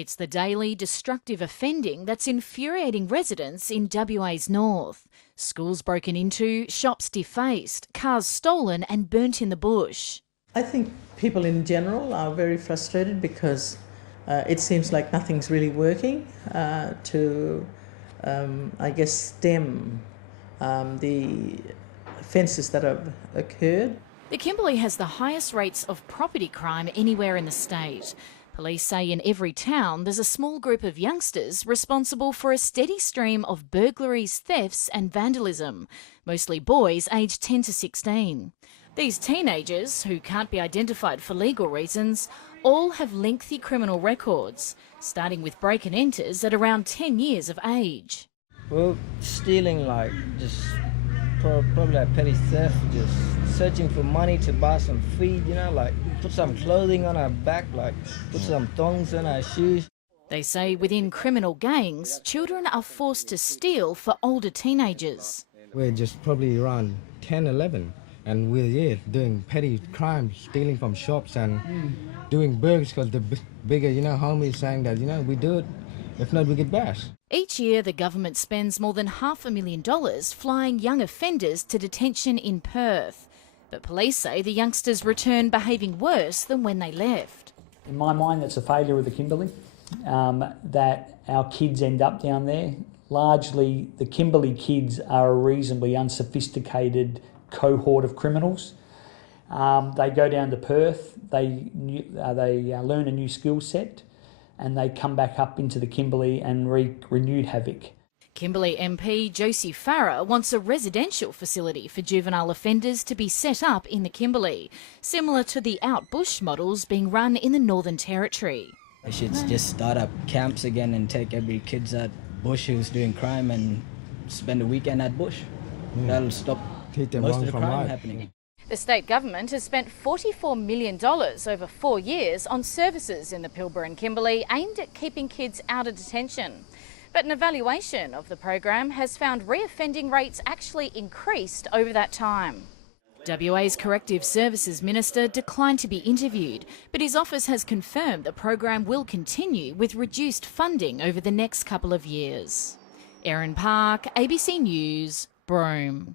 It's the daily destructive offending that's infuriating residents in WA's north. Schools broken into, shops defaced, cars stolen and burnt in the bush. I think people in general are very frustrated because it seems like nothing's really working to, stem the offences that have occurred. The Kimberley has the highest rates of property crime anywhere in the state. Police say in every town there's a small group of youngsters responsible for a steady stream of burglaries, thefts and vandalism, mostly boys aged 10 to 16. These teenagers, who can't be identified for legal reasons, all have lengthy criminal records, starting with break and enters at around 10 years of age. Well, stealing, like just probably like petty theft, just searching for money to buy some feed, like put some clothing on our back, like put some thongs on our shoes. They say within criminal gangs, children are forced to steal for older teenagers. We're just probably around 10, 11. And we're doing petty crimes, stealing from shops and doing burgs because the bigger, homies saying that, we do it, if not we get bashed. Each year the government spends more than $500,000 flying young offenders to detention in Perth. But police say the youngsters return behaving worse than when they left. In my mind, that's a failure of the Kimberley, that our kids end up down there. Largely, the Kimberley kids are a reasonably unsophisticated cohort of criminals. They go down to Perth, they learn a new skill set, and they come back up into the Kimberley and wreak renewed havoc. Kimberley MP Josie Farah wants a residential facility for juvenile offenders to be set up in the Kimberley, similar to the out-bush models being run in the Northern Territory. They should just start up camps again and take every kid at bush who's doing crime and spend a weekend at bush. That'll stop most of the crime happening. The state government has spent $44 million over 4 years on services in the Pilbara and Kimberley aimed at keeping kids out of detention. But an evaluation of the program has found reoffending rates actually increased over that time. WA's Corrective Services Minister declined to be interviewed, but his office has confirmed the program will continue with reduced funding over the next couple of years. Erin Park, ABC News, Broome.